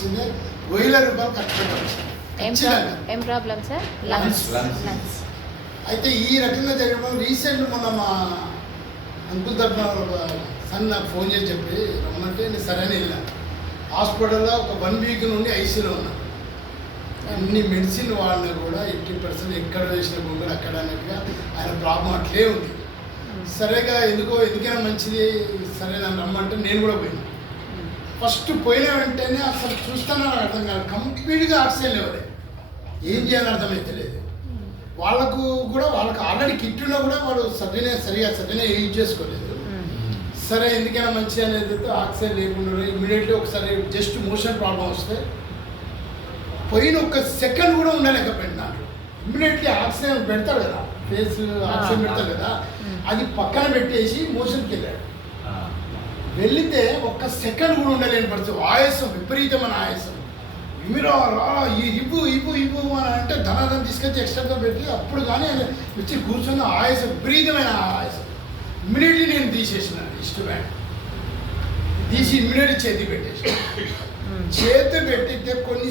పెట్టవలసిందే, 1000 రూపాయలు ఖర్చు పెట్టవలసిందే. ఏం ప్రాబ్లం సార్? లంగ్స్. అయితే ఈ రకంగా జరగడం రీసెంట్ మొన్న మా అంకుల్ తరఫున సన్ నాకు ఫోన్ చేసి చెప్పి రమ్మంటే నేను సరైన వెళ్ళాను. హాస్పిటల్లో ఒక 1 వీక్ నుండి ఐసీలో ఉన్నా. అన్ని మెడిసిన్ వాడినా కూడా 80% ఎక్కడ వేసిన బొమ్మలు అక్కడ అన్నట్టుగా ఆయన ప్రాబ్లం అట్లే ఉంది. సరేగా ఎందుకైనా మంచిది, సరే నన్ను రమ్మంటే నేను కూడా పోయినా. ఫస్ట్ పోయిన వెంటనే అసలు చూస్తానో నాకు అర్థం కాదు, కంప్లీట్గా ఆక్సిజన్ లేవలే. ఏం చేయాలని అర్థమైతలేదు. వాళ్ళకు ఆల్రెడీ కిట్ ఉన్నా కూడా వాడు సరిగా యూజ్ చేసుకోలేదు. సరే ఎందుకైనా మంచిది అనేది ఆక్సిజన్ లేకుండా ఇమీడియట్లీ ఒకసారి జస్ట్ మోషన్ ప్రాబ్లం వస్తే పోయిన 1 సెకండ్ కూడా ఉండలేకపోయింది. దాంట్లో ఇమీడియట్లీ ఆక్సిజన్ పెడతాడు కదా, ఫేస్ ఆక్సిజన్ పెడతాడు కదా, అది పక్కన పెట్టేసి మోషన్కి వెళ్ళాడు. వెళితే 1 సెకండ్ కూడా ఉండలేని పరిస్థితి. ఆయాసం, విపరీతమైన ఆయాసం. మీరు ఇవ్వు అని అంటే ధనాదం తీసుకొచ్చి ఎక్స్ట్రాగా పెట్టి అప్పుడు కానీ ఆయన వచ్చి కూర్చొని ఆయాసం, విపరీతమైన ఆయాసం. ఇమ్మీడియట్లీ నేను తీసేసినాను రిస్ట్ బ్యాండ్ తీసి ఇమ్మీడియట్లీ చేతి పెట్టేసి పెట్టితే కొన్ని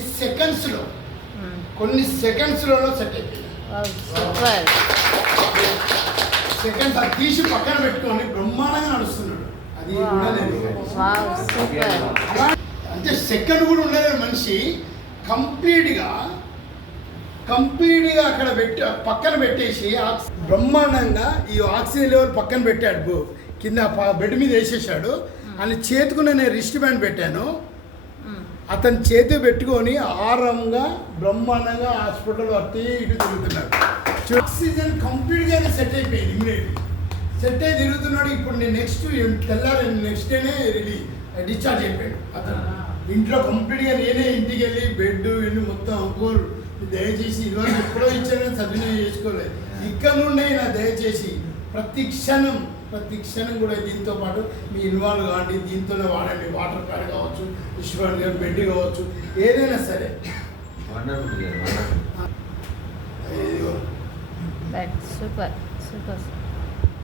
సెకండ్స్లో సెట్ అయిపోయింది. సెకండ్స్ అది తీసి పక్కన పెట్టుకొని బ్రహ్మాండంగా నడుస్తున్నాడు. అది కూడా లేదు అంటే సెకండ్ కూడా ఉండలేదు మనిషి. కంప్లీట్గా అక్కడ పక్కన పెట్టేసి బ్రహ్మాండంగా ఈ ఆక్సిజన్ లెవెల్ పక్కన పెట్టాడు, కింద బెడ్ మీద వేసేసాడు. ఆయన చేతుకున్న నేను రిస్ట్ బ్యాండ్ పెట్టాను. అతని చేతి పెట్టుకొని ఆరంగా బ్రహ్మాండంగా హాస్పిటల్ అట్టి ఇటు తిరుగుతున్నాడు. ఆక్సిజన్ కంప్లీట్గా సెట్ అయిపోయింది. ఇమీడియట్లీ సెట్ అయి తిరుగుతున్నాడు. ఇప్పుడు నేను నెక్స్ట్ డేనే డిశ్చార్జ్ అయిపోయాడు. అతను ఇంట్లో కంప్లీట్గా నేనే ఇంటికి వెళ్ళి బెడ్ ఇల్లు మొత్తం అంకుల్ దయచేసి ఇవాళ ఎప్పుడో ఇచ్చానని సద్వినియోగం చేసుకోలేదు. ఇక్కడ నుండి నా దయచేసి ప్రతి క్షణం కూడా దీంతో పాటు మీ ఇన్వాల్వ్ కావండి, దీంతోనే వాడండి. వాటర్ ప్యాడ్ కావచ్చు, విశ్వాన్ గారు బెడ్ కావచ్చు, ఏదైనా సరే. సూపర్.